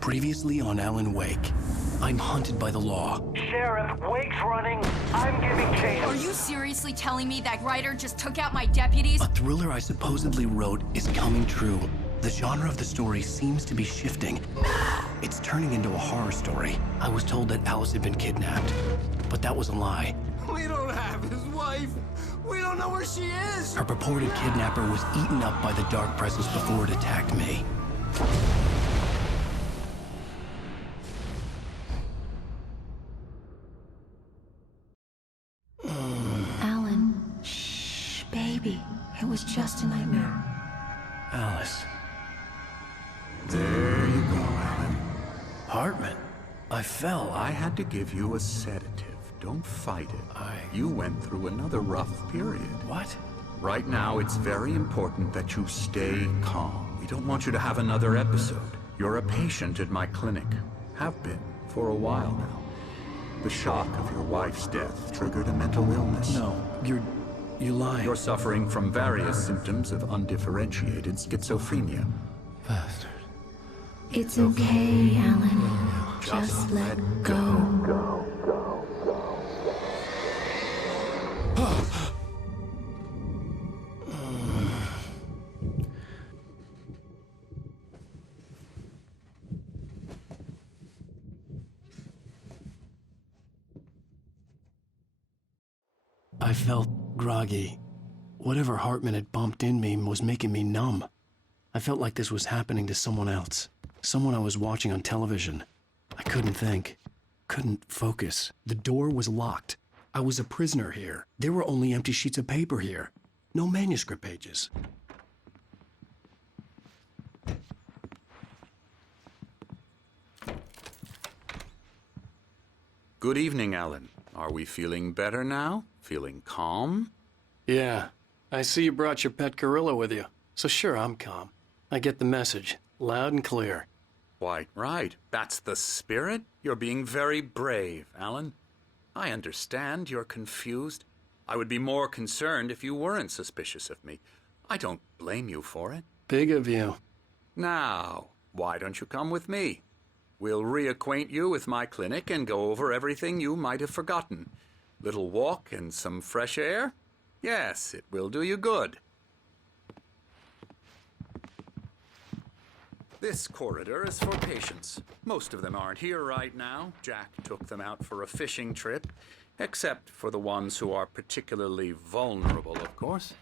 Previously on Alan Wake, I'm hunted by the law. Sheriff, Wake's running. I'm giving chase. Are you seriously telling me that writer just took out my deputies? A thriller I supposedly wrote is coming true. The genre of the story seems to be shifting. It's turning into a horror story. I was told that Alice had been kidnapped, but that was a lie. We don't have his wife. We don't know where she is. Her purported kidnapper was eaten up by the dark presence before it attacked me. It was just a nightmare. Alice. There you go, Alan. Hartman. I fell. I had to give you a sedative. Don't fight it. You went through another rough period. What? Right now, it's very important that you stay calm. We don't want you to have another episode. You're a patient at my clinic. Have been for a while now. The shock of your wife's death triggered a mental illness. No, you're lying. You're suffering from various symptoms of undifferentiated schizophrenia. Bastard. It's okay, Alan. Just let go. I felt groggy. Whatever Hartman had bumped in me was making me numb. I felt like this was happening to someone else. Someone I was watching on television. I couldn't think. Couldn't focus. The door was locked. I was a prisoner here. There were only empty sheets of paper here. No manuscript pages. Good evening, Alan. Are we feeling better now? Feeling calm? Yeah. I see you brought your pet gorilla with you. So sure, I'm calm. I get the message. Loud and clear. Quite right. That's the spirit. You're being very brave, Alan. I understand you're confused. I would be more concerned if you weren't suspicious of me. I don't blame you for it. Big of you. Now, why don't you come with me? We'll reacquaint you with my clinic and go over everything you might have forgotten. Little walk and some fresh air? Yes, it will do you good. This corridor is for patients. Most of them aren't here right now. Jack took them out for a fishing trip, except for the ones who are particularly vulnerable, of course.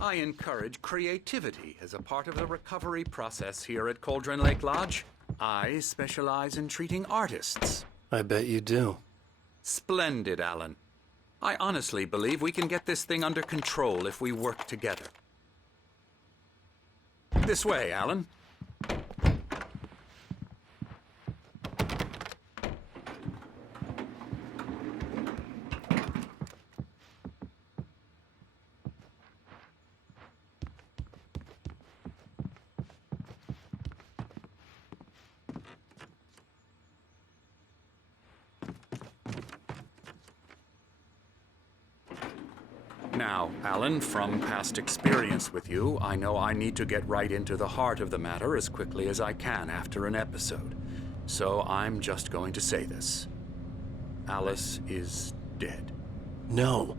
I encourage creativity as a part of the recovery process here at Cauldron Lake Lodge. I specialize in treating artists. I bet you do. Splendid, Alan. I honestly believe we can get this thing under control if we work together. This way, Alan. Now, Alan, from past experience with you, I know I need to get right into the heart of the matter as quickly as I can after an episode. So I'm just going to say this. Alice is dead. No.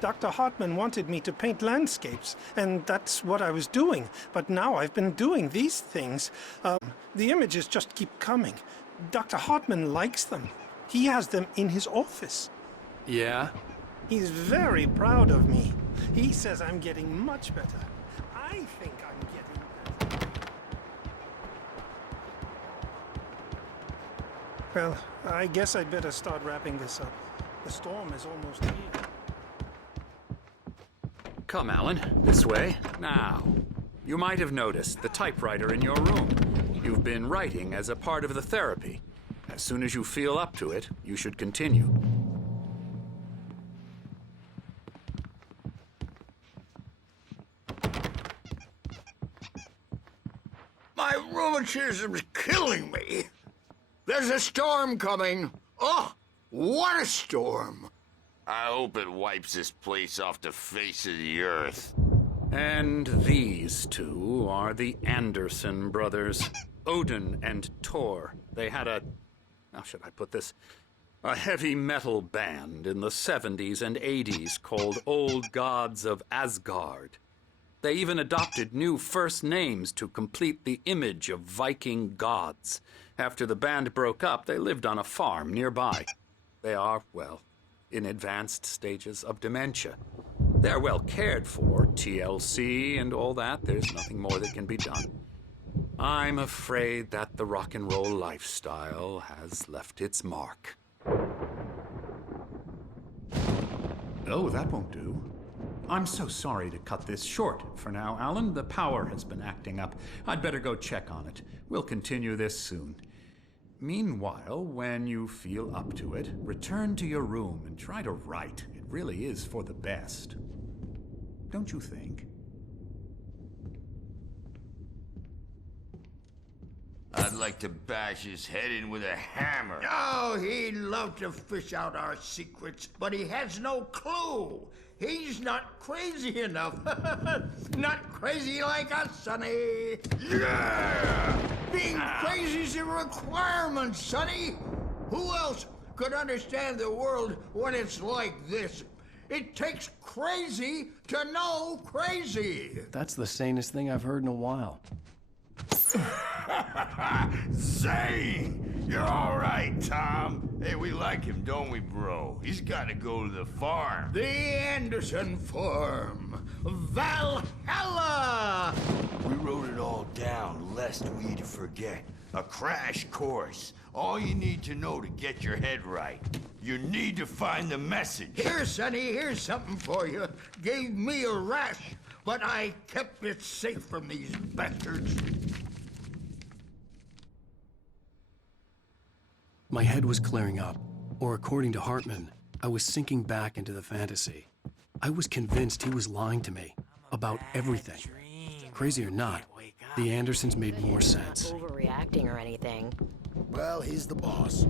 Dr. Hartman wanted me to paint landscapes, and that's what I was doing. But now I've been doing these things. The images just keep coming. Dr. Hartman likes them. He has them in his office. Yeah? He's very proud of me. He says I'm getting much better. I think I'm getting better. Well, I guess I'd better start wrapping this up. The storm is almost here. Come, Alan, this way. Now, you might have noticed the typewriter in your room. You've been writing as a part of the therapy. As soon as you feel up to it, you should continue. My rheumatism's killing me. There's a storm coming. Oh, what a storm. I hope it wipes this place off the face of the earth. And these two are the Anderson brothers, Odin and Tor. They had how should I put this? A heavy metal band in the 70s and 80s called Old Gods of Asgard. They even adopted new first names to complete the image of Viking gods. After the band broke up, they lived on a farm nearby. They are, well, in advanced stages of dementia. They're well cared for, TLC and all that. There's nothing more that can be done. I'm afraid that the rock and roll lifestyle has left its mark. Oh, that won't do. I'm so sorry to cut this short for now, Alan. The power has been acting up. I'd better go check on it. We'll continue this soon. Meanwhile, when you feel up to it, return to your room and try to write. It really is for the best. Don't you think? I'd like to bash his head in with a hammer. Oh, he'd love to fish out our secrets, but he has no clue. He's not crazy enough. Not crazy like us, Sonny. Yeah! Being crazy's a requirement, Sonny. Who else could understand the world when it's like this? It takes crazy to know crazy. That's the sanest thing I've heard in a while. Zane! You're all right, Tom. Hey, we like him, don't we, bro? He's got to go to the farm. The Anderson farm. Valhalla! We wrote it all down, lest we forget. A crash course. All you need to know to get your head right. You need to find the message. Here, Sonny, here's something for you. Gave me a rash, but I kept it safe from these bastards. My head was clearing up, or according to Hartman, I was sinking back into the fantasy. I was convinced he was lying to me about everything. Crazy or not, the Andersons made more sense. Overreacting or anything. Well, he's the boss.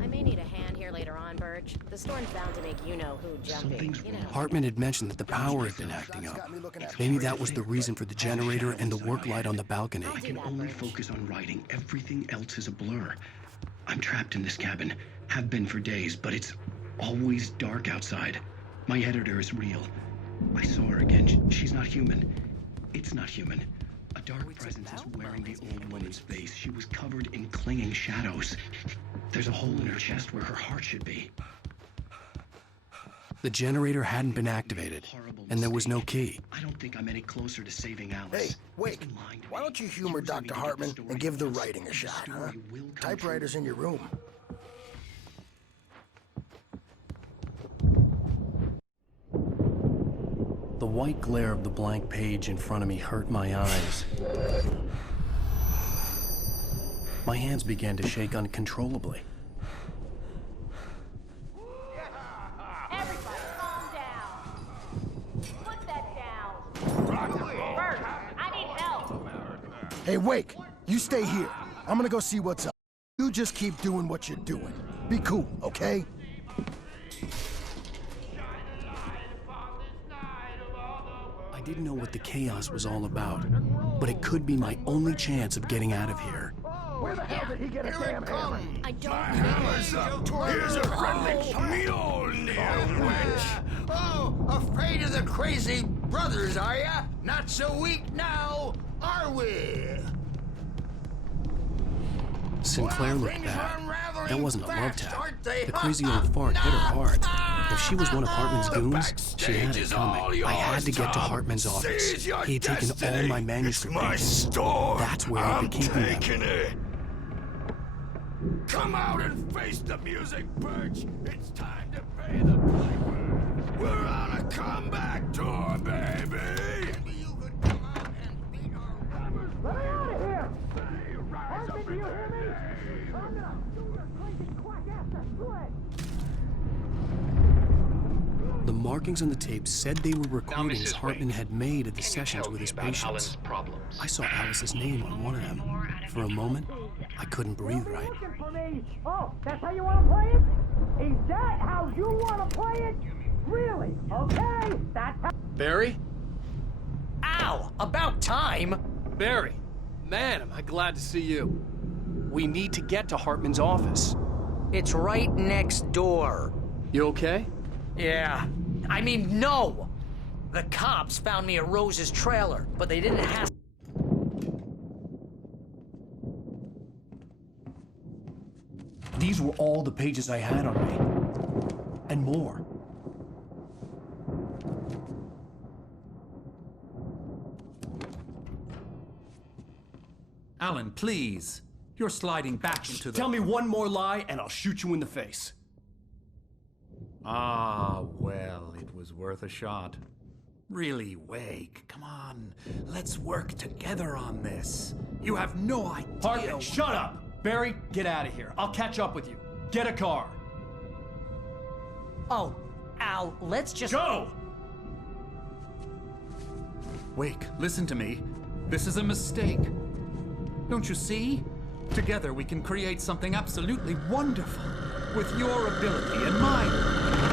I may need a hand here later on, Birch. The storm's bound to make you-know-who jumpy. Hartman had mentioned that the power had been acting up. Maybe that was the reason for the generator and the work light on the balcony. I can only focus on writing. Everything else is a blur. I'm trapped in this cabin. Have been for days, but it's always dark outside. My editor is real. I saw her again. She's not human. It's not human. A dark presence is wearing the old woman's face. She was covered in clinging shadows. There's a hole in her chest where her heart should be. The generator hadn't been activated, and there was no key. I don't think I'm any closer to saving Alice. Hey, wait. Why don't you humor Dr. Hartman and give the writing a shot, huh? Typewriter's in your room. The white glare of the blank page in front of me hurt my eyes. My hands began to shake uncontrollably. Everybody calm down. Put that down. Bert, I need help. Hey, Wake, you stay here. I'm gonna go see what's up. You just keep doing what you're doing. Be cool, okay? I didn't know what the chaos was all about, but it could be my only chance of getting out of here. Where the hell did he get a damn hammer? I don't Hammer's up. Here's a friendly mule. into you, witch! Oh, afraid of the crazy brothers, are ya? Not so weak now, are we? Sinclair looked bad. That wasn't a love tap. The crazy old fart hit her hard. If she was one of Hartman's goons, she had it coming. I had to get to Hartman's office. He had taken all my manuscript papers. That's where I'd be keeping them. Come out and face the music, Birch! It's time to pay the piper! We're on a comeback tour, baby! Maybe you could come out and beat our robbers. Let me out of here! Hartman, do you hear me? I'm gonna shoot your crazy quack ass to shreds! The markings on the tape said they were recordings Hartman had made at the sessions with his patients. I saw Alice's name on one of them. For a moment, I couldn't breathe right. Oh, that's how you want to play it? Is that how you want to play it? Really? Okay, that's how... Barry? Ow! About time! Barry, man, am I glad to see you. We need to get to Hartman's office. It's right next door. You okay? Yeah. I mean, no! The cops found me at Rose's trailer, but they didn't have... These were all the pages I had on me. And more. Alan, please. You're sliding back into the... Tell me one more lie and I'll shoot you in the face. Ah, well, it was worth a shot. Really, Wake, come on. Let's work together on this. You have no idea... Hartman, shut up! Barry, get out of here. I'll catch up with you. Get a car. Oh, Al, let's just... Go! Wake, listen to me. This is a mistake. Don't you see? Together we can create something absolutely wonderful. With your ability and mine.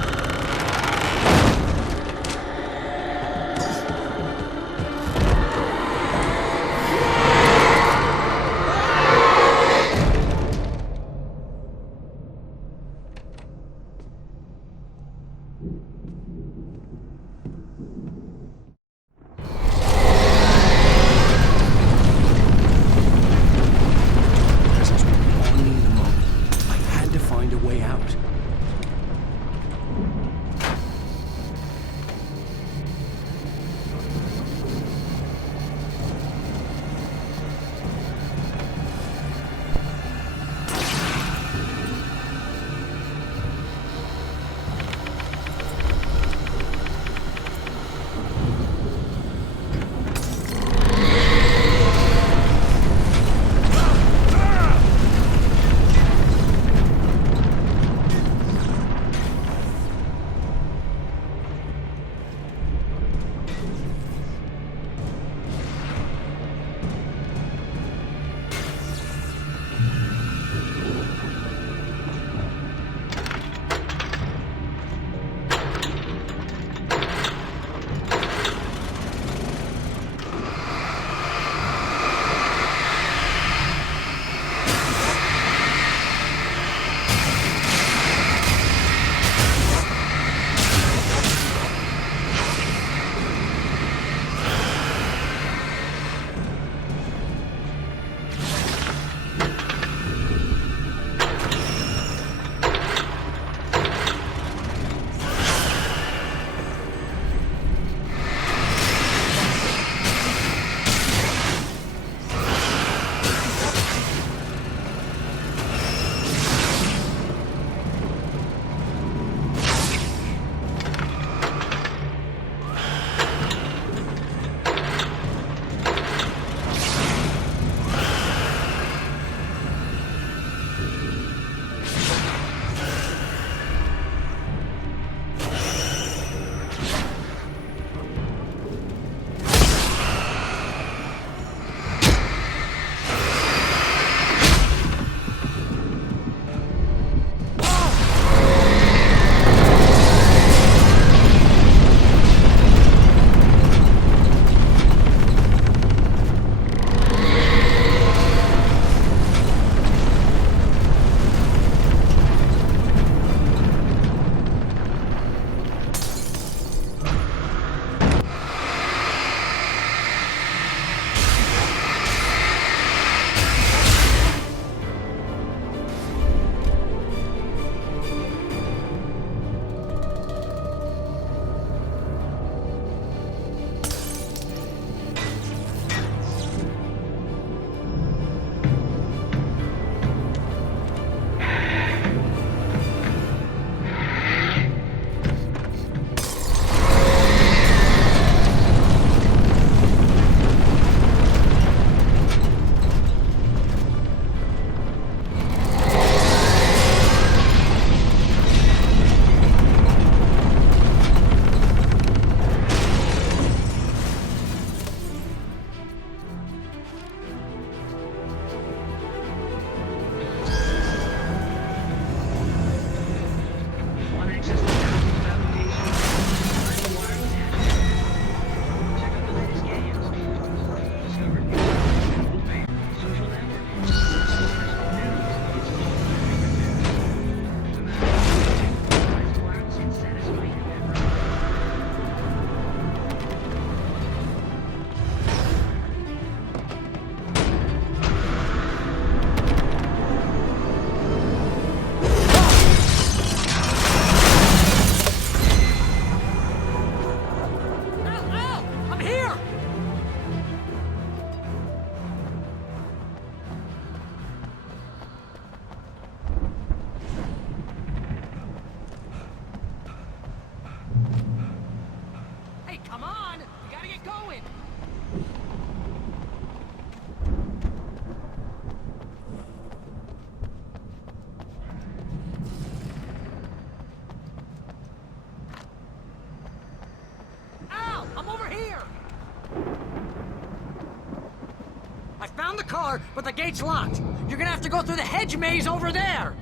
found the car, but the gate's locked. You're gonna have to go through the hedge maze over there.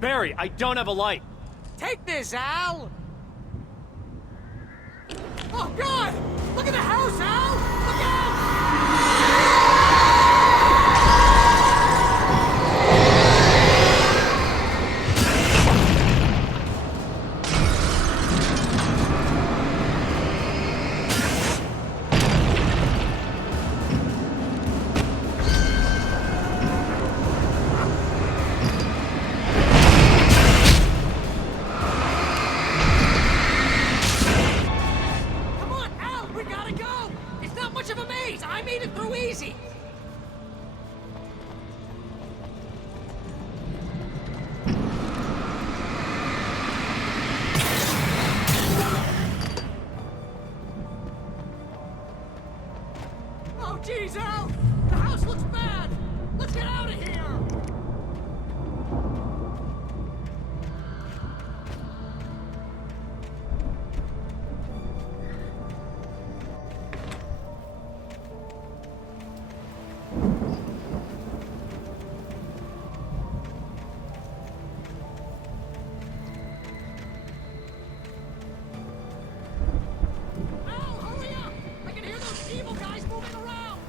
Barry, I don't have a light. Take this, Al! Oh, God! Look at the house, Al! Look out! Jeez, Al! The house looks bad! Let's get out of here! Al, hurry up! I can hear those evil guys moving around!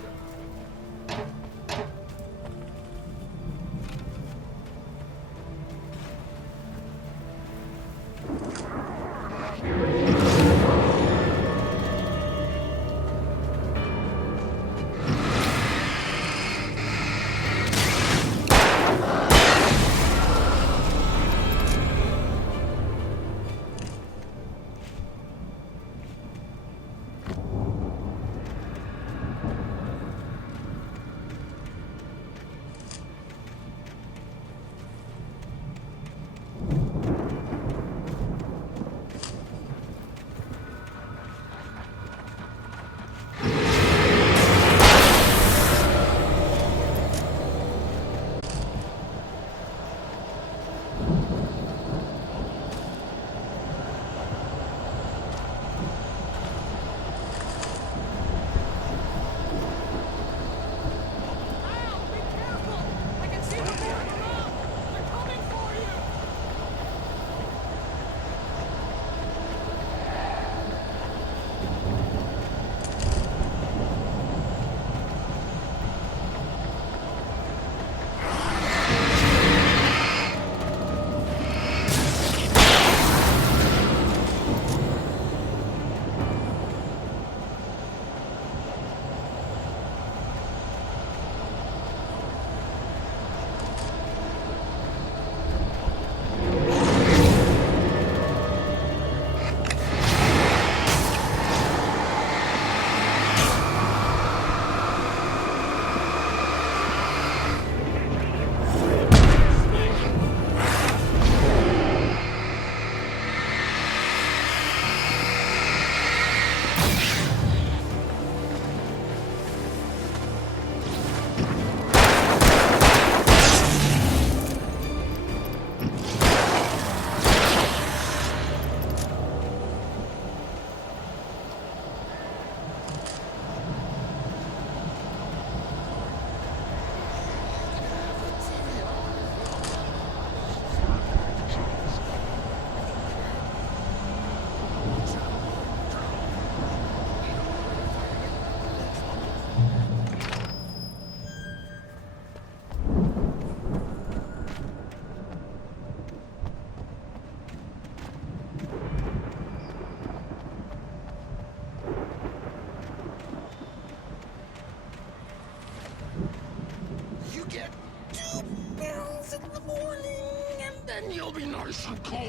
Then you'll be nice and calm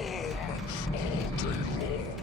all day long.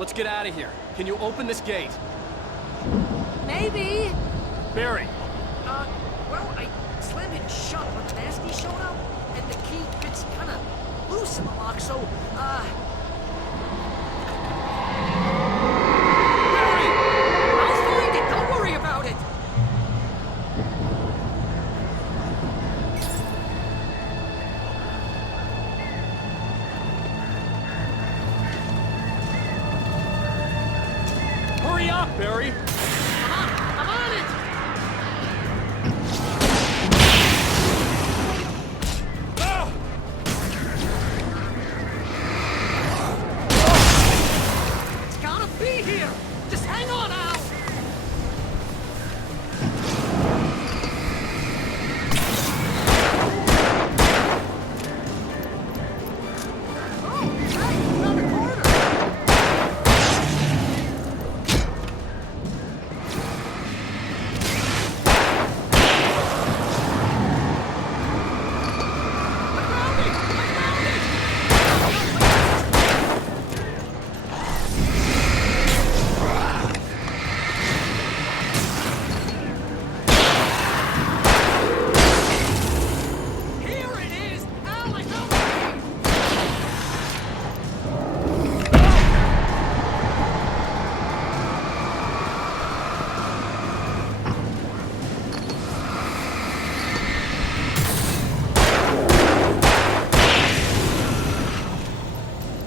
let's get out of here. Can you open this gate? Maybe. Barry. Well, I slammed it shut when the nasty showed up, and the key fits kind of loose in the lock, so, Barry! I'll find it, don't worry about it! Hurry up, Barry! I'm on it! It's gotta be here! Just hang on, Al! Oh, hey, around the corner! Here it is! Al, I found the key!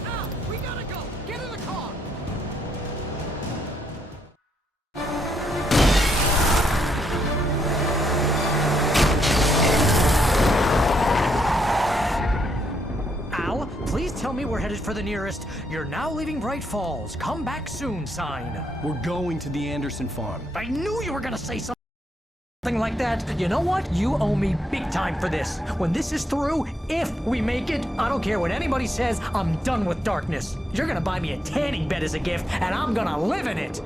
Al, we gotta go! Get in the car! Al, please tell me we're headed for the nearest "You're now leaving Bright Falls. Come back soon" sign. We're going to the Anderson farm. I knew you were gonna say something like that. You know what? You owe me big time for this. When this is through, if we make it, I don't care what anybody says, I'm done with darkness. You're gonna buy me a tanning bed as a gift, and I'm gonna live in it.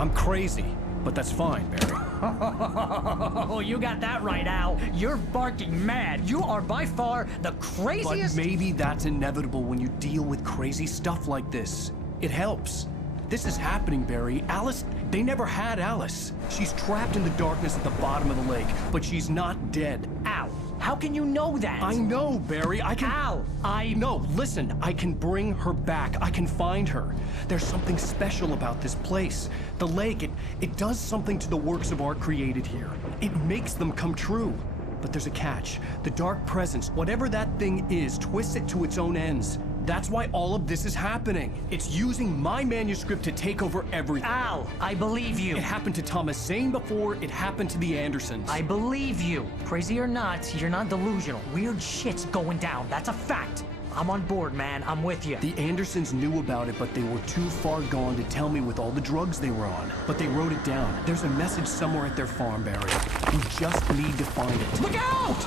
I'm crazy, but that's fine, Barry. Oh, you got that right, Al. You're barking mad. You are by far the craziest. But maybe that's inevitable when you deal with crazy stuff like this. It helps. This is happening, Barry. Alice, they never had Alice. She's trapped in the darkness at the bottom of the lake, but she's not dead. Al, how can you know that? I know, Barry. I can... Al, No, listen. I can bring her back. I can find her. There's something special about this place. The lake, it does something to the works of art created here. It makes them come true. But there's a catch. The dark presence, whatever that thing is, twists it to its own ends. That's why all of this is happening. It's using my manuscript to take over everything. Al, I believe you. It happened to Thomas Zane before, it happened to the Andersons. I believe you. Crazy or not, you're not delusional. Weird shit's going down. That's a fact. I'm on board, man. I'm with you. The Andersons knew about it, but they were too far gone to tell me with all the drugs they were on. But they wrote it down. There's a message somewhere at their farm, Barry. We just need to find it. Look out!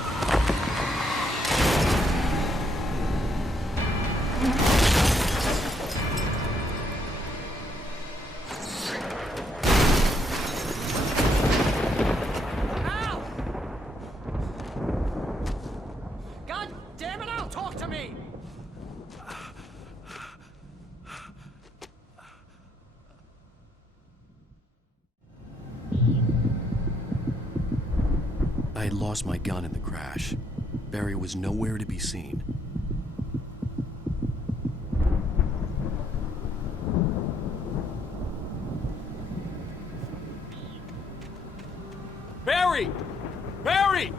Al! God damn it, Al, talk to me! I had lost my gun in the crash. Barry was nowhere to be seen. Barry! Barry!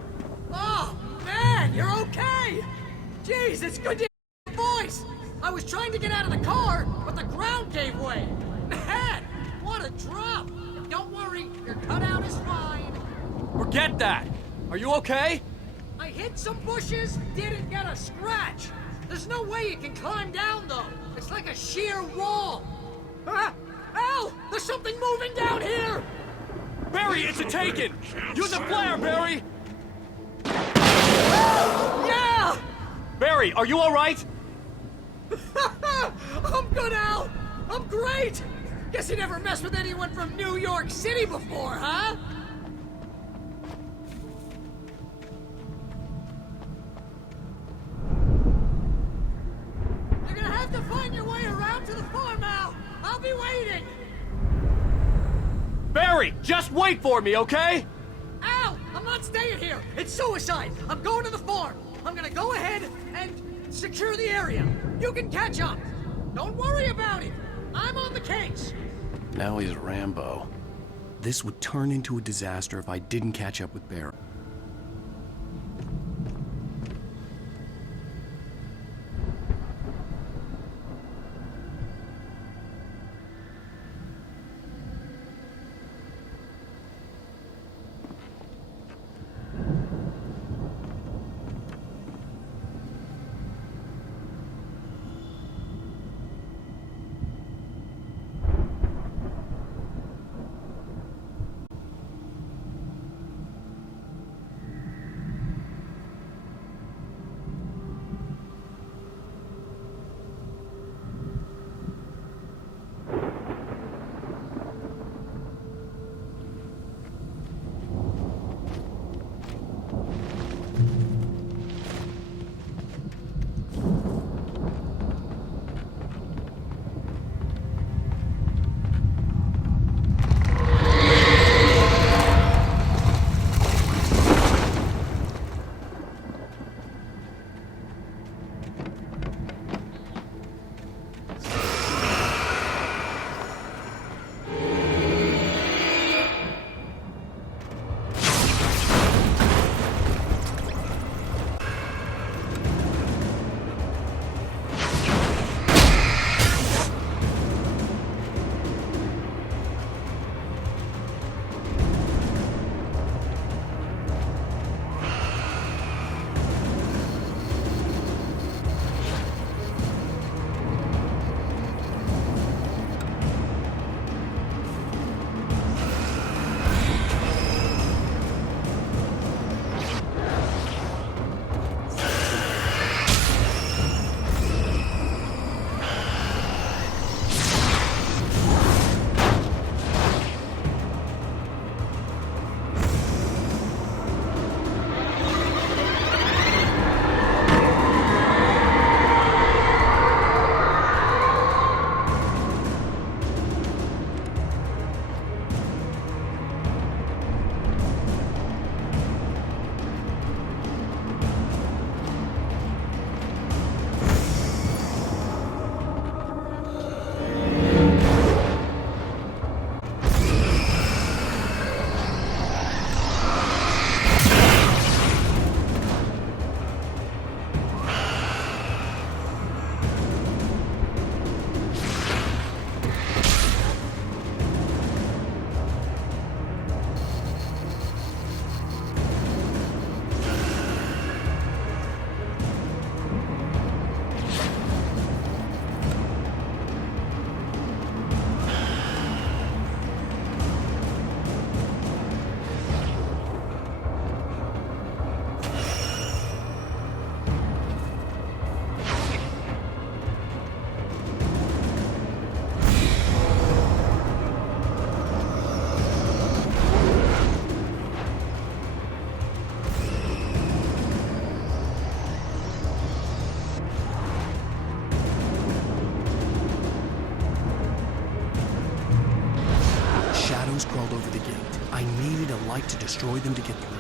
Oh, man, you're okay! Jeez, it's good to hear your voice! I was trying to get out of the car, but the ground gave way! Man, what a drop! Don't worry, your cutout is fine. Forget that! Are you okay? I hit some bushes, didn't get a scratch. There's no way you can climb down, though. It's like a sheer wall. Ah! Al! There's something moving down here! Barry, it's a taken! Use a flare, Barry! Ah! Barry, are you all right? I'm good, Al! I'm great! Guess you never messed with anyone from New York City before, huh? You're gonna have to find your way around to the farm, Al! I'll be waiting! Barry, just wait for me, okay? Al! I'm not staying here! It's suicide! I'm going to the farm! I'm gonna go ahead and secure the area. You can catch up. Don't worry about it. I'm on the case. Now he's Rambo. This would turn into a disaster if I didn't catch up with Barry. Crawled over the gate. I needed a light to destroy them to get through.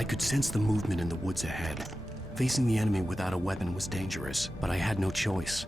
I could sense the movement in the woods ahead. Facing the enemy without a weapon was dangerous, but I had no choice.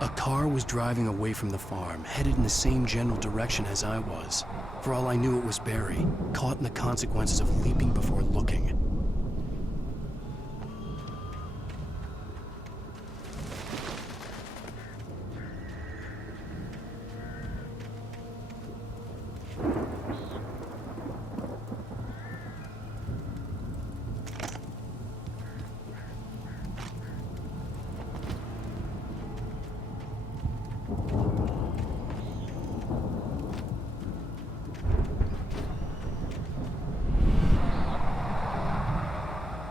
A car was driving away from the farm, headed in the same general direction as I was. For all I knew, it was Barry, caught in the consequences of leaping before looking.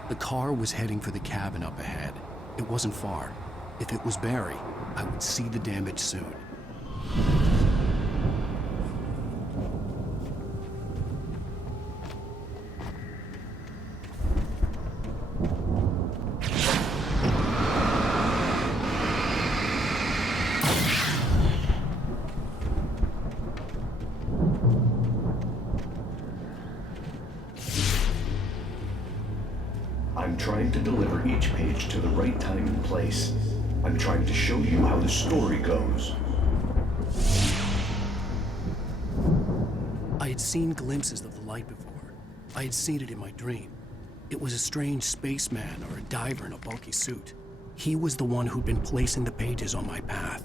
The car was heading for the cabin up ahead. It wasn't far. If it was Barry, I would see the damage soon. I'm trying to deliver each page to the right time and place. I'm trying to show you how the story goes. I had seen glimpses of the light before. I had seen it in my dream. It was a strange spaceman or a diver in a bulky suit. He was the one who'd been placing the pages on my path.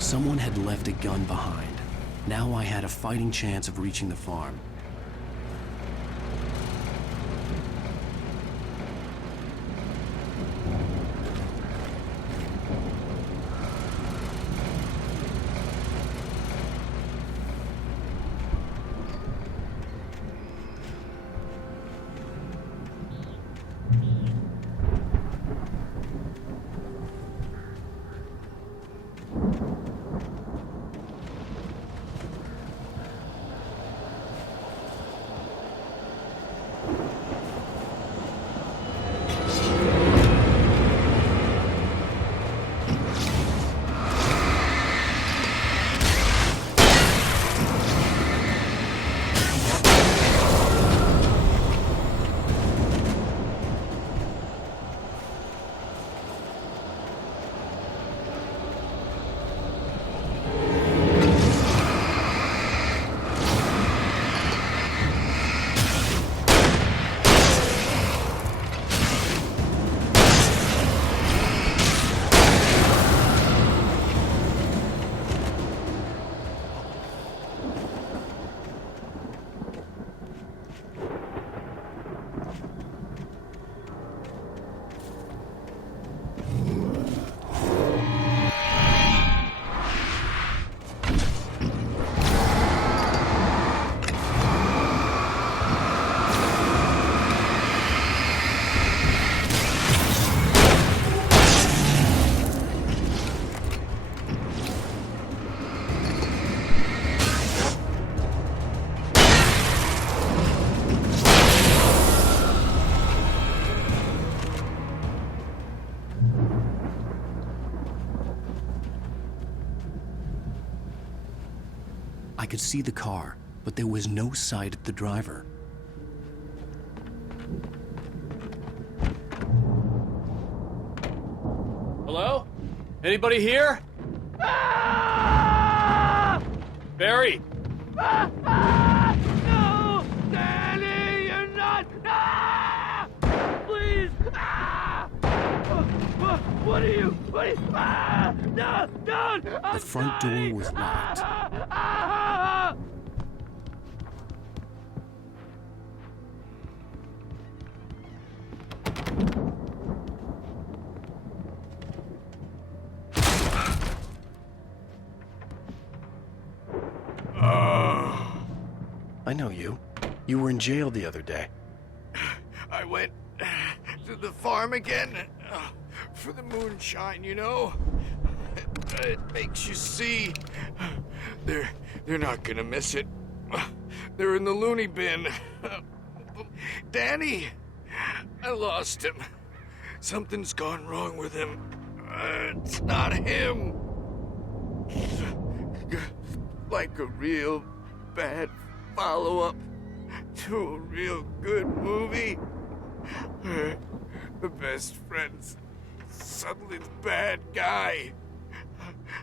Someone had left a gun behind. Now I had a fighting chance of reaching the farm. I could see the car, but there was no sight of the driver. Hello? Anybody here? Ah! Barry! No! Danny, you're not! Ah! Please! Ah! What are you? Ah! No! No! The front door was locked. Ah! I know you. You were in jail the other day. I went to the farm again for the moonshine, you know? It makes you see. They're not gonna miss it. They're in the loony bin. Danny, I lost him. Something's gone wrong with him. It's not him. Like a real bad follow-up to a real good movie. The best friend's suddenly the bad guy.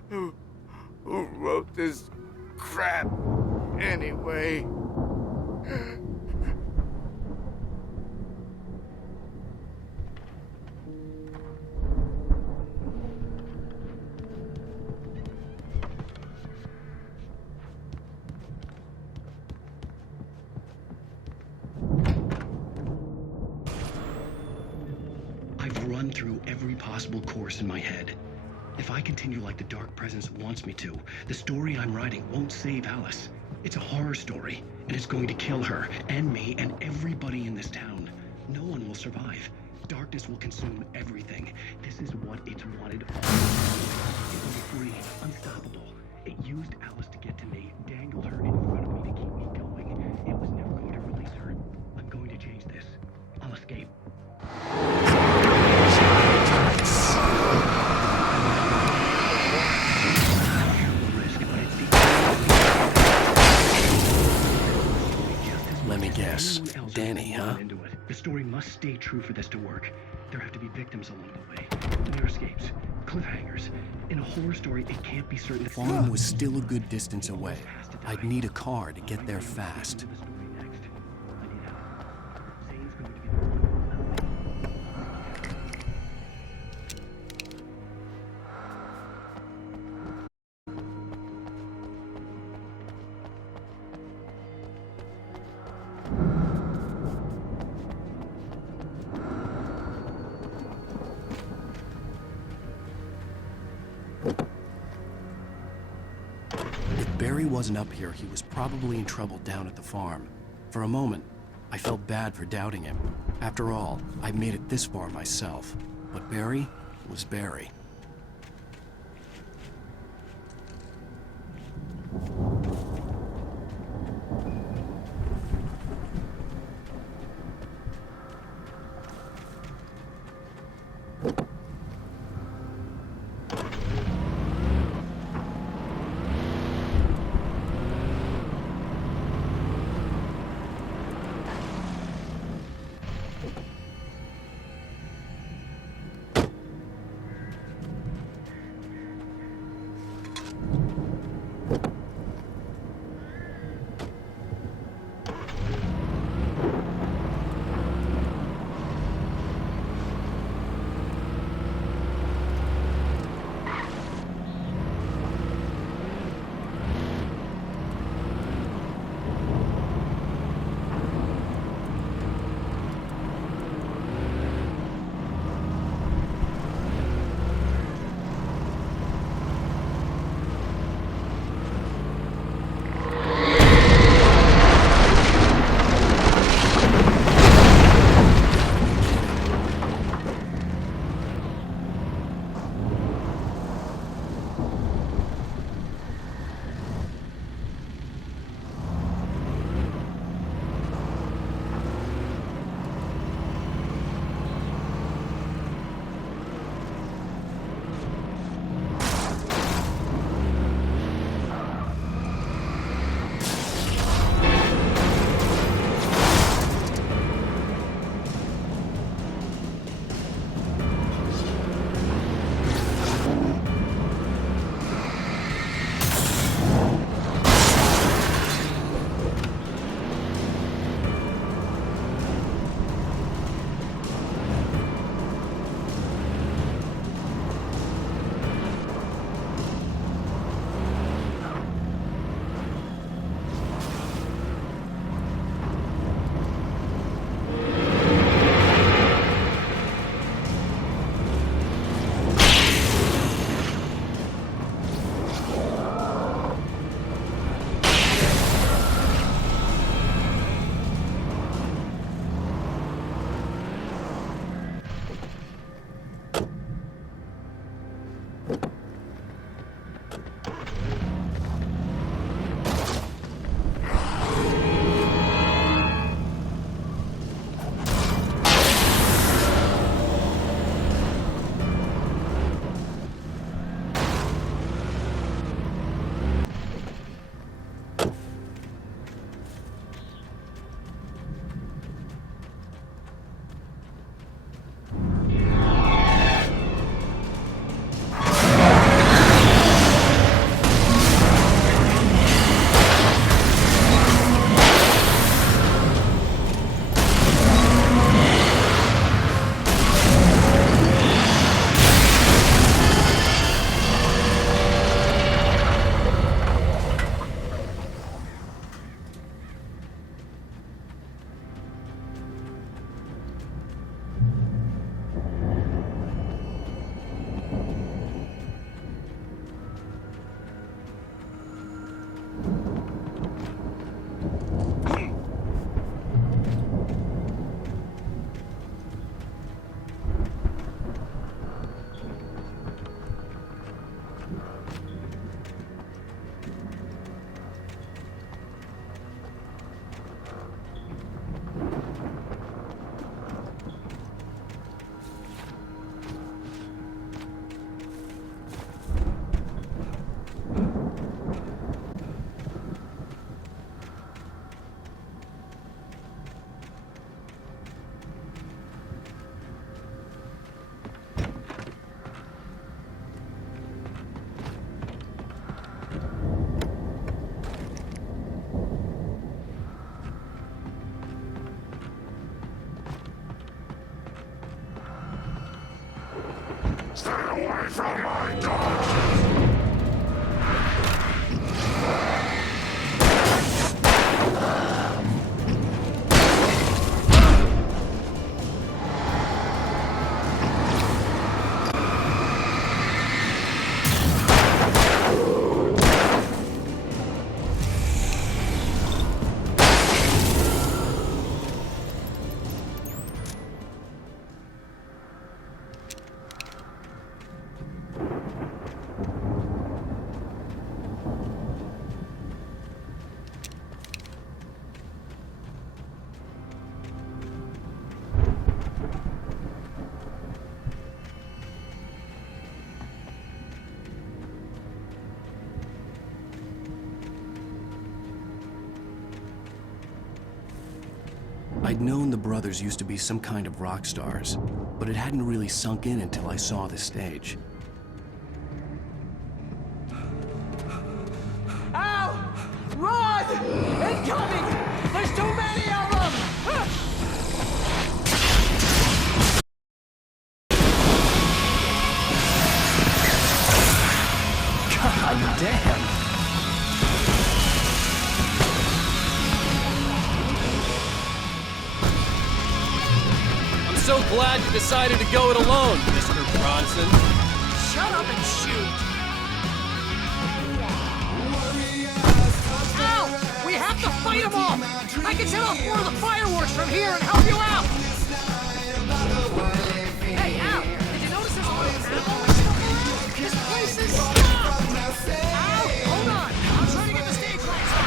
Who wrote this crap anyway? I've run through every possible course in my head. If I continue like the Dark Presence wants me to, the story I'm writing won't save Alice. It's a horror story, and it's going to kill her, and me, and everybody in this town. No one will survive. Darkness will consume everything. This is what it's wanted all along. It will be free, unstoppable. It used Alice to get to me, dangled her in front of me to keep me going. It was never going to release her. I'm going to change this. I'll escape. Let me guess. Danny, huh? The story must stay true for this to work. There have to be victims along the way. Near escapes, cliffhangers. In a horror story, it can't be certain. The farm was still a good distance away. I'd need a car to get there fast. If Barry wasn't up here, he was probably in trouble down at the farm. For a moment, I felt bad for doubting him. After all, I made it this far myself. But Barry was Barry. from my god! I'd known the brothers used to be some kind of rock stars, but it hadn't really sunk in until I saw the stage. Ow! Run! Incoming! There's too many of them! God damn. I'm so glad you decided to go it alone, Mr. Bronson. Shut up and shoot! Ow! We have to fight them off! I can set off more of the fireworks from here and help you out! Hey, Al! Did you notice there's a lot of animals stuff around? This place is stopped! Al! Hold on! I'm trying to get the stage lights on!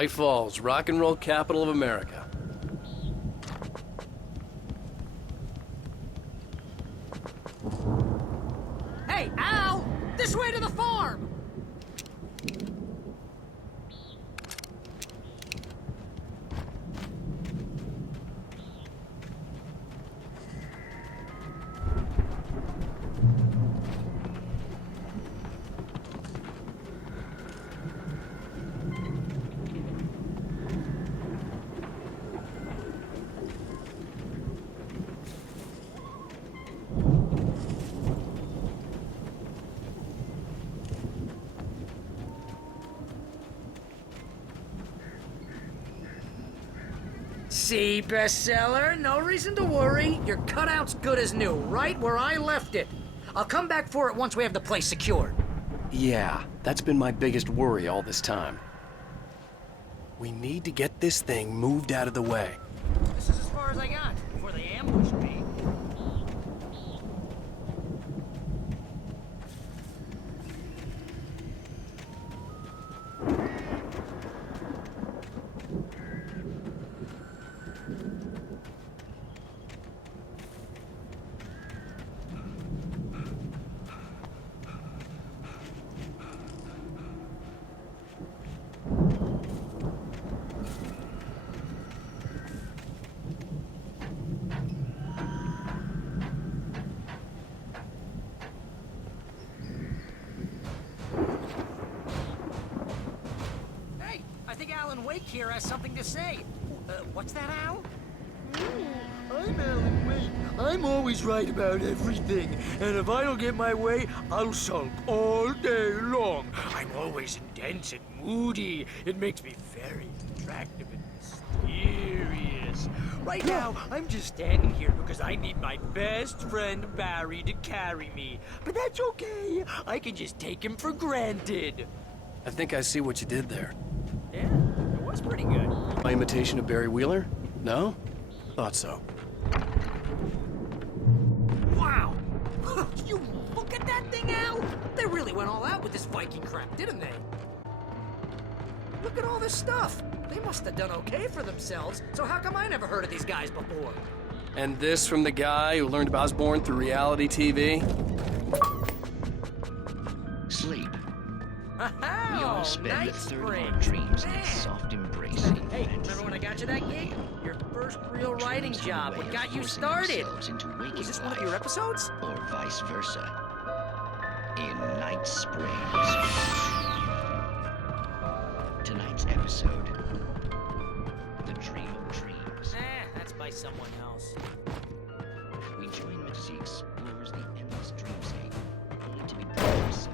Bright Falls, rock and roll capital of America. Hey, Al! This way to the farm! See, bestseller? No reason to worry. Your cutout's good as new, right where I left it. I'll come back for it once we have the place secured. Yeah, that's been my biggest worry all this time. We need to get this thing moved out of the way. This is as far as I got before they ambushed me. Here has something to say. What's that, Al? I'm Alan Wake. I'm always right about everything. And if I don't get my way, I'll sulk all day long. I'm always intense and moody. It makes me very attractive and mysterious. Right now, I'm just standing here because I need my best friend Barry to carry me. But that's okay. I can just take him for granted. I think I see what you did there. Yeah. That's pretty good. My imitation of Barry Wheeler? No? Thought so. Wow! You look at that thing, Al! They really went all out with this Viking crap, didn't they? Look at all this stuff. They must have done okay for themselves, so how come I never heard of these guys before? And this from the guy who learned of Osborne through reality TV? Sleep. Oh, We all spend night a third spring. of our dreams in Man. soft embrace. Hey, remember when I got you that gig? Your first real writing job, what got you started? Was this one of your episodes? Or vice versa. In Night Springs. Tonight's episode. The Dream of Dreams. That's by someone else. We join Mitzi explores the endless dreamscape, only to be brought to some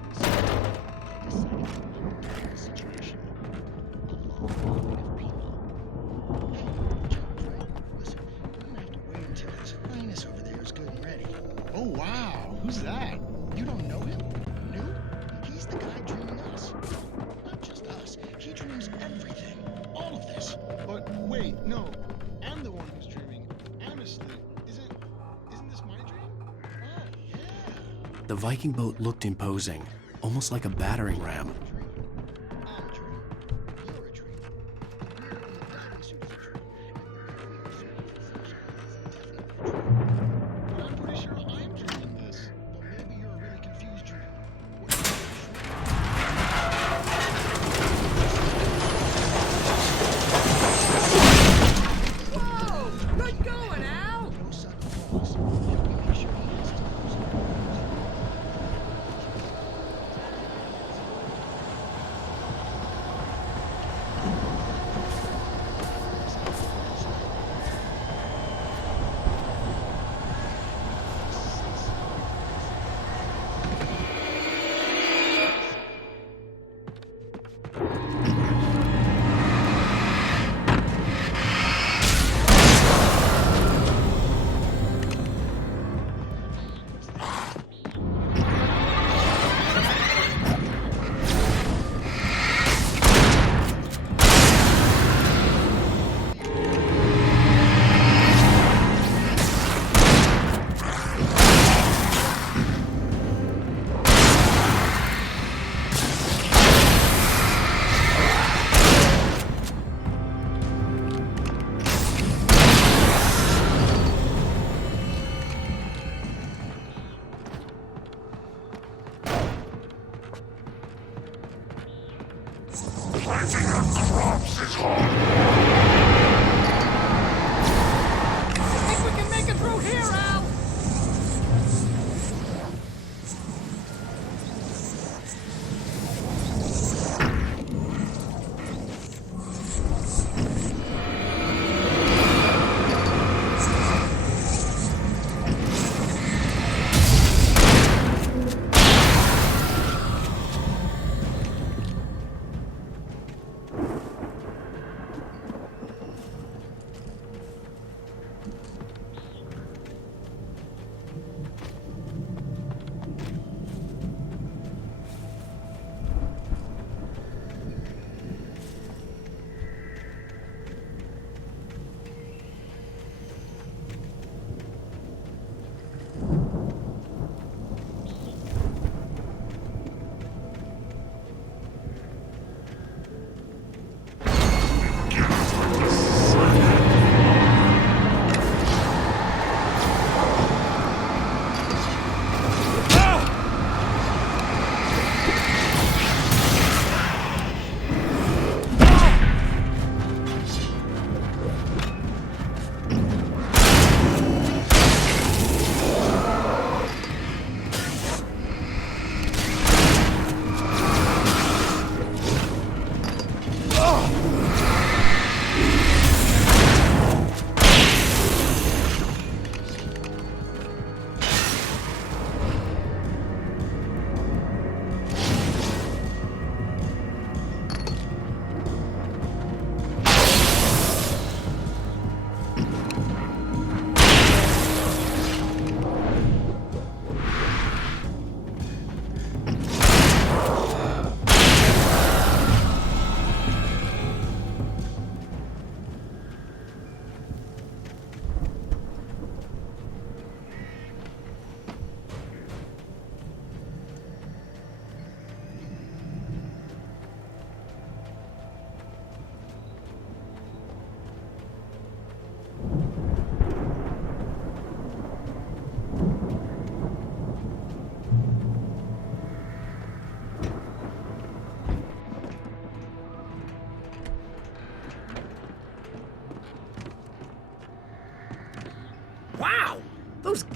deciding to undo the situation. A long line of people. Listen, I'm gonna have to wait until His Highness over there is good and ready. Oh, wow. Who's that? You don't know him? No? He's the guy dreaming us. Not just us. He dreams everything. All of this. But wait, no. I'm the one who's dreaming. Honestly, isn't this my dream? Oh, yeah. The Viking boat looked imposing, almost like a battering ram. I'm pretty sure I'm dreaming this. But maybe you're a really confused dream. Whoa! Good going, Al!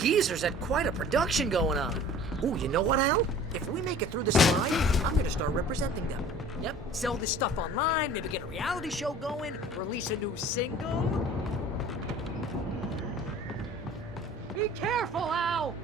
geezers had quite a production going on. Ooh, you know what, Al? If we make it through this line, I'm gonna start representing them. Yep, sell this stuff online, maybe get a reality show going, release a new single. Be careful, Al!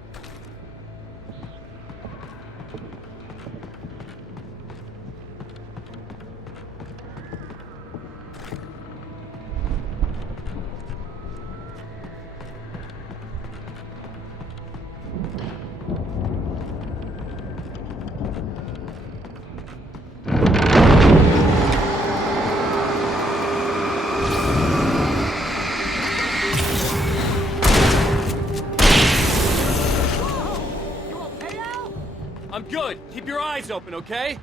I'm good. Keep your eyes open, okay?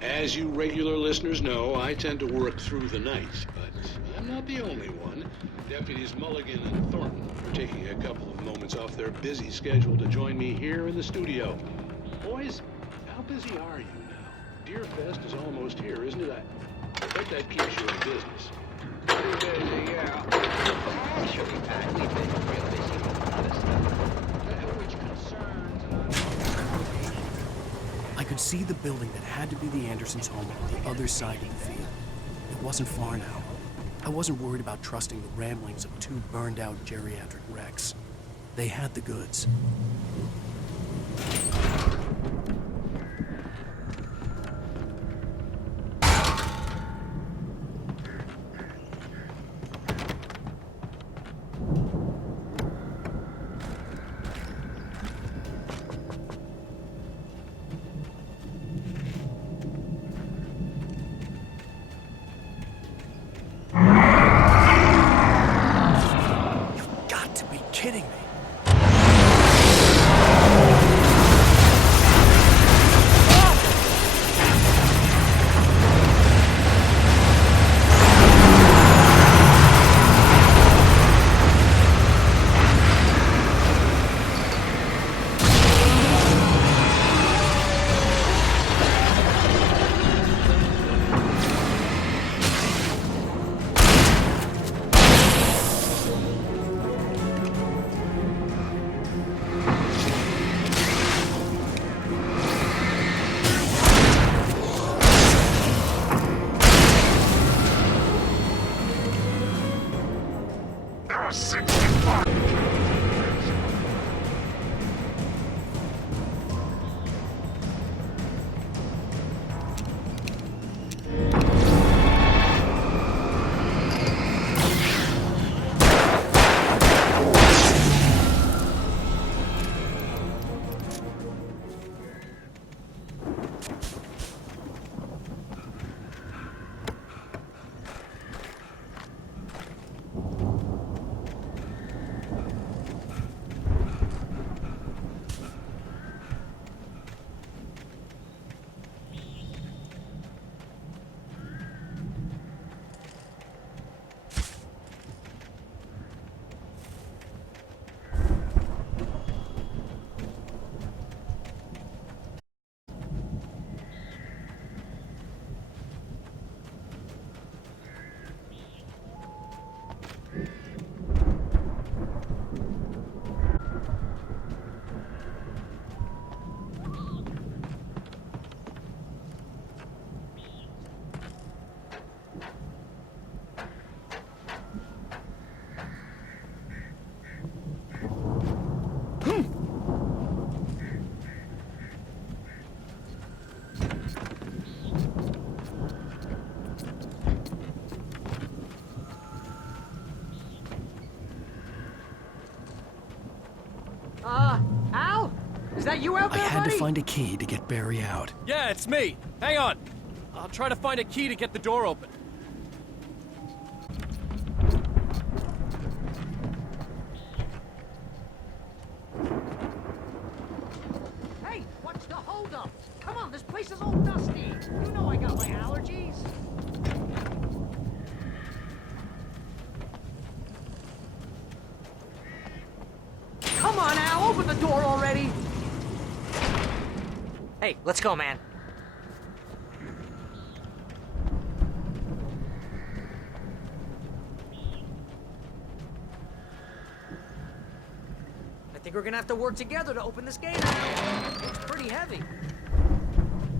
As you regular listeners know, I tend to work through the night, but I'm not the only one. Deputies Mulligan and Thornton are taking a couple of moments off their busy schedule to join me here in the studio. Boys, how busy are you now? Deerfest is almost here, isn't it? I bet that keeps you in business. Pretty busy, yeah. Actually, Pat, we've been real busy with other stuff. Which concerns I could see the building that had to be the Andersons' home on the other side of the field. It wasn't far now. I wasn't worried about trusting the ramblings of two burned-out geriatric wrecks. They had the goods. Kidding me. Al? Is that you out there, I had buddy? to find a key to get Barry out. Yeah, it's me. Hang on. I'll try to find a key to get the door open. Hey, what's the holdup? Come on, this place is all dusty. You know I got my allergies. Come on, Al, open the door already. Hey, let's go, man. I think we're gonna have to work together to open this gate, Al. It's pretty heavy.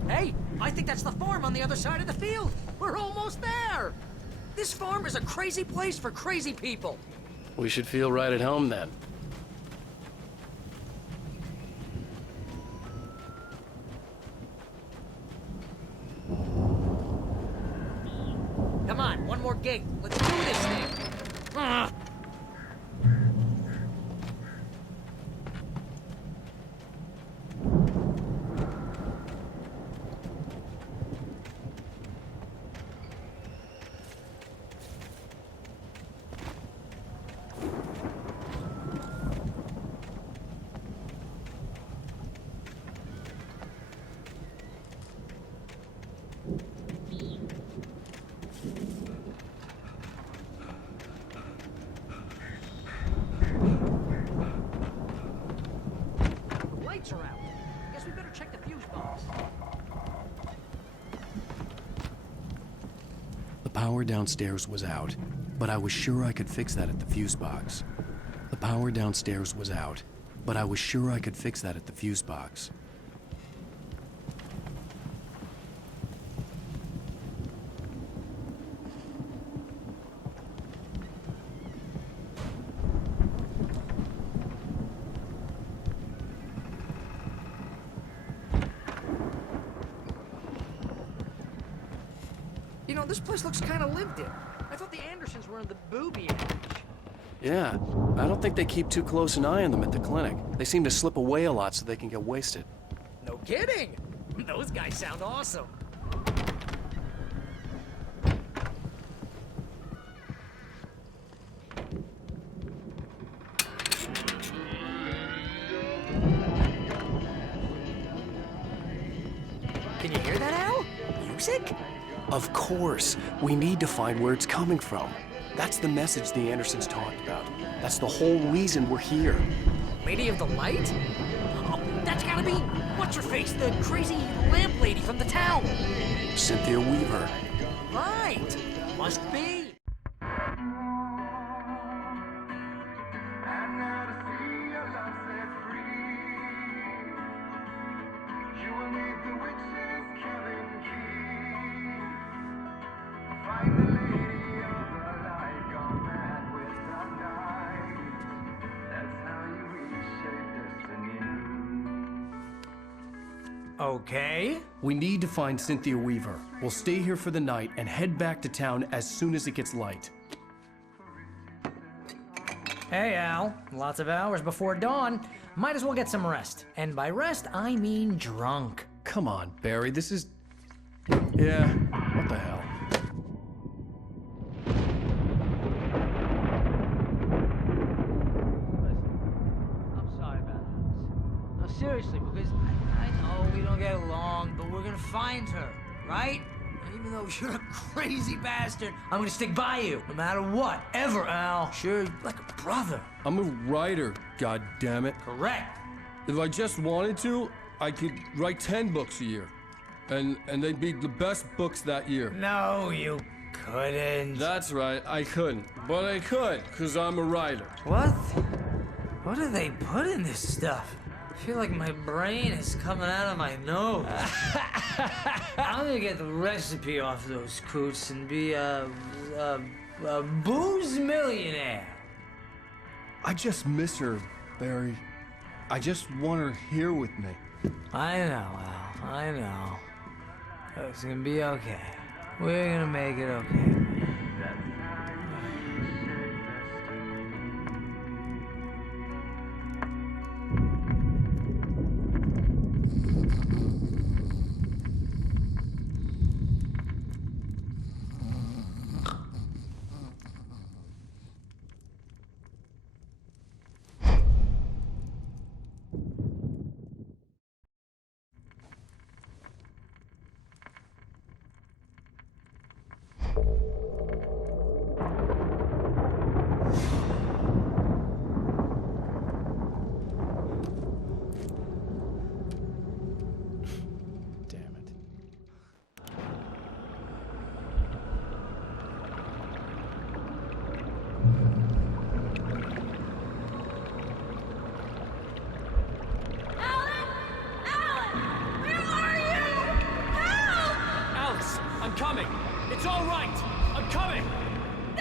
Hey, I think that's the farm on the other side of the field. We're almost there. This farm is a crazy place for crazy people. We should feel right at home then. Come on, one more gate. Let's do this thing. Ugh. Lights are out. Guess we better check the fuse box. The power downstairs was out, but I was sure I could fix that at the fuse box. The power downstairs was out, but I was sure I could fix that at the fuse box. You know, this place looks kind of lived in. I thought the Andersons were in the booby age. Yeah, I don't think they keep too close an eye on them at the clinic. They seem to slip away a lot so they can get wasted. No kidding! Those guys sound awesome. Can you hear that, Al? Music? Of course. We need to find where it's coming from. That's the message the Andersons talked about. That's the whole reason we're here. Lady of the Light? Oh, that's gotta be... What's-her-face, the crazy lamp lady from the town. Cynthia Weaver. Right. Must be. Okay. We need to find Cynthia Weaver. We'll stay here for the night and head back to town as soon as it gets light. Hey, Al. Lots of hours before dawn. Might as well get some rest. And by rest, I mean drunk. Come on, Barry, this is... Yeah, what the hell? I'm sorry about this. No, seriously, because I know we don't get along, but we're gonna find her, right? And even though you're a crazy bastard, I'm gonna stick by you, no matter what, ever, Al. Sure, like a brother. I'm a writer, goddammit. Correct. If I just wanted to, I could write 10 books a year. And they'd be the best books that year. No, you couldn't. That's right, I couldn't. But I could, because I'm a writer. What? What do they put in this stuff? I feel like my brain is coming out of my nose. I'm gonna get the recipe off those coots and be a booze millionaire. I just miss her, Barry. I just want her here with me. I know, Al. I know. It's gonna be okay. We're gonna make it okay.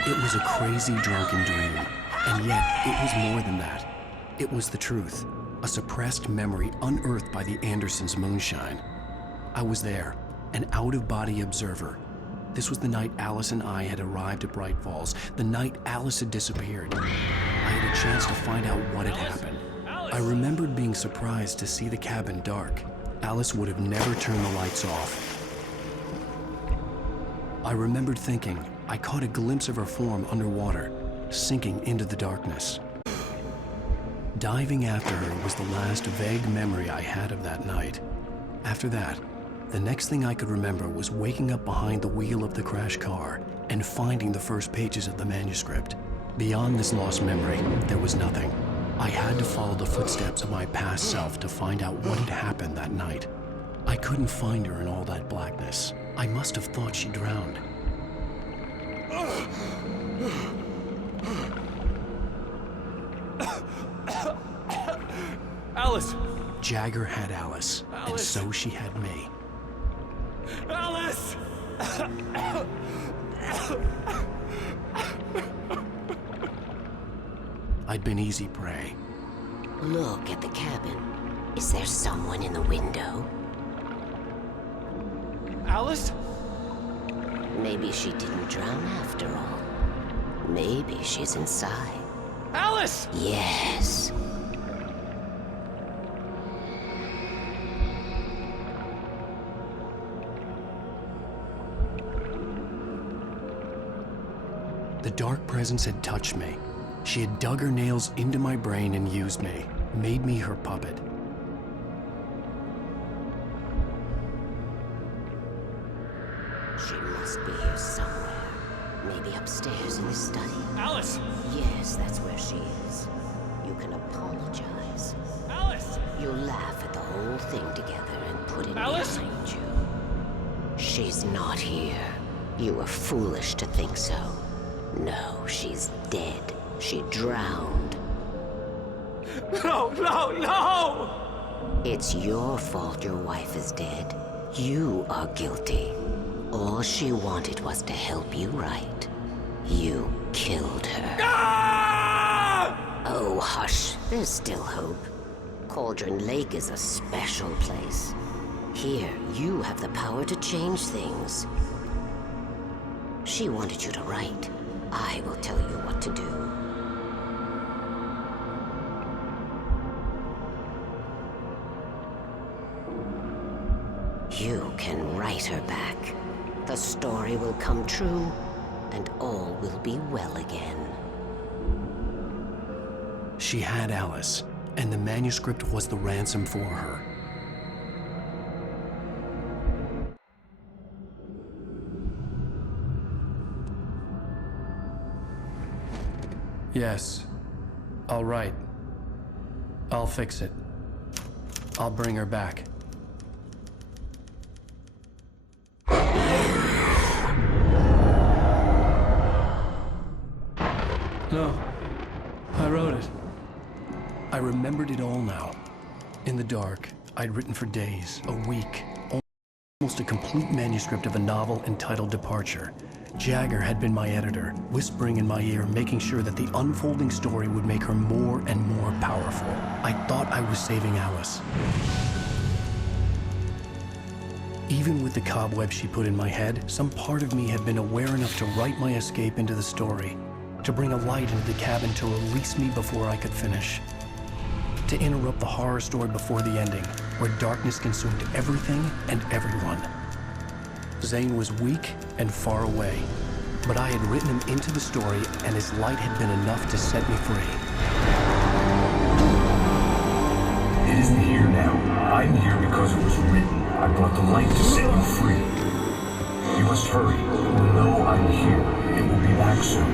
It was a crazy, drunken dream, and yet it was more than that. It was the truth, a suppressed memory unearthed by the Andersons' moonshine. I was there, an out-of-body observer. This was the night Alice and I had arrived at Bright Falls, the night Alice had disappeared. I had a chance to find out what had happened. I remembered being surprised to see the cabin dark. Alice would have never turned the lights off. I remembered thinking I caught a glimpse of her form underwater, sinking into the darkness. Diving after her was the last vague memory I had of that night. After that, the next thing I could remember was waking up behind the wheel of the crashed car and finding the first pages of the manuscript. Beyond this lost memory, there was nothing. I had to follow the footsteps of my past self to find out what had happened that night. I couldn't find her in all that blackness. I must have thought she drowned. Alice! Jagger had Alice, and so she had me. Alice! I'd been easy prey. Look at the cabin. Is there someone in the window? Alice? Maybe she didn't drown after all. Maybe she's inside. Alice! Yes. The dark presence had touched me. She had dug her nails into my brain and used me, made me her puppet. She must be here somewhere. Maybe upstairs in the study. Alice! Yes, that's where she is. You can apologize. Alice! You'll laugh at the whole thing together and put it Alice? behind you. She's not here. You were foolish to think so. No, she's dead. She drowned. No, no, no! It's your fault your wife is dead. You are guilty. All she wanted was to help you right. You killed her. Ah! Oh, hush. There's still hope. Cauldron Lake is a special place. Here, you have the power to change things. She wanted you to write. I will tell you what to do. You can write her back. The story will come true, and all will be well again. She had Alice, and the manuscript was the ransom for her. Yes. All right. I'll fix it. I'll bring her back. No. I wrote it. I remembered it all now. In the dark, I'd written for days, a week, almost a complete manuscript of a novel entitled Departure. Jagger had been my editor, whispering in my ear, making sure that the unfolding story would make her more and more powerful. I thought I was saving Alice. Even with the cobweb she put in my head, some part of me had been aware enough to write my escape into the story, to bring a light into the cabin to release me before I could finish, to interrupt the horror story before the ending, where darkness consumed everything and everyone. Zane was weak and far away, but I had written him into the story, and his light had been enough to set me free. It isn't here now. I'm here because it was written. I brought the light to set you free. You must hurry. No, I'm here. It will be back soon.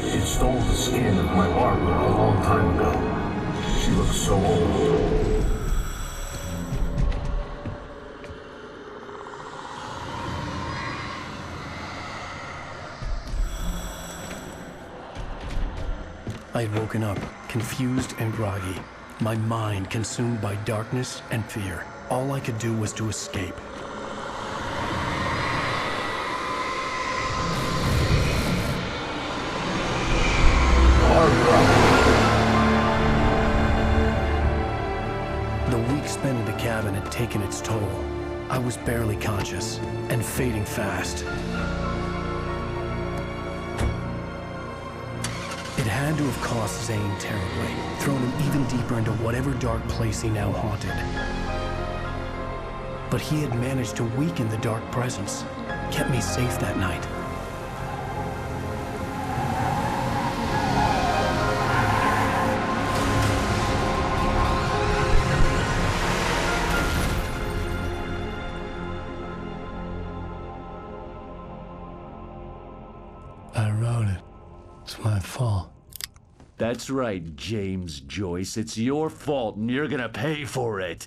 It stole the skin of my Barbara a long time ago. She looks so old. I had woken up, confused and groggy, my mind consumed by darkness and fear. All I could do was to escape. The week spent in the cabin had taken its toll. I was barely conscious, and fading fast. It had to have cost Zane terribly, thrown him even deeper into whatever dark place he now haunted. But he had managed to weaken the dark presence, kept me safe that night. I wrote it. It's my fault. That's right, James Joyce. It's your fault, and you're gonna pay for it.